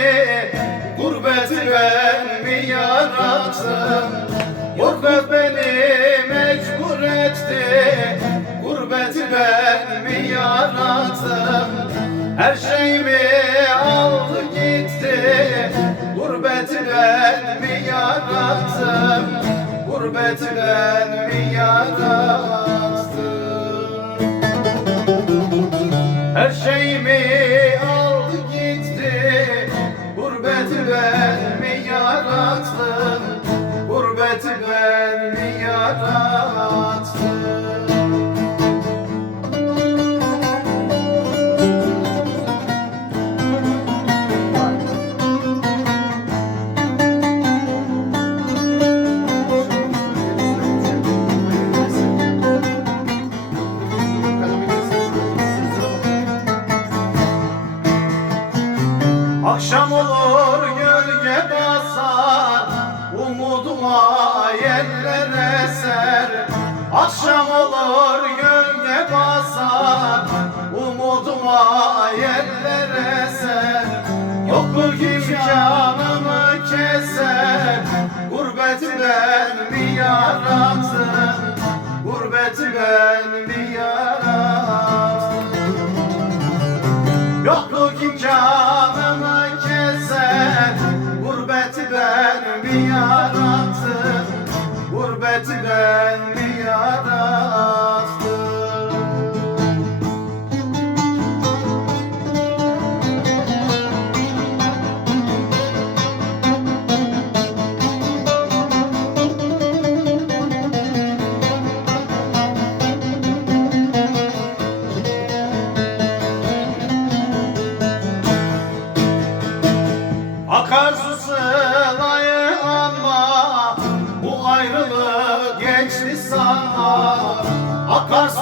etti Gurbeti ben mi yarattım Gurbet beni mecbur etti. Gurbeti ben mi yarattım Her şeyimi aldı gitti. Gurbeti ben mi yarattım Gurbeti ben mi yarattım mi yarattım Yokluk imkanımı keser Gurbeti ben mi yarattım Gurbeti ben mi yarattım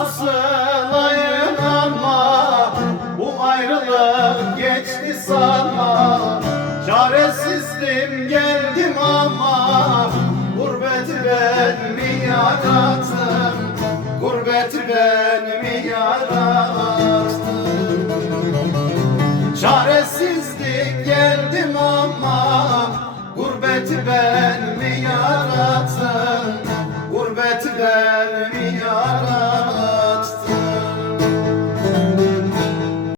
Sılayı ama Bu ayrılık geçti sanma Çaresizdim geldim ama Gurbeti ben mi yarattım Gurbeti ben mi yarattım Çaresizlik geldim ama Gurbeti ben mi yarattım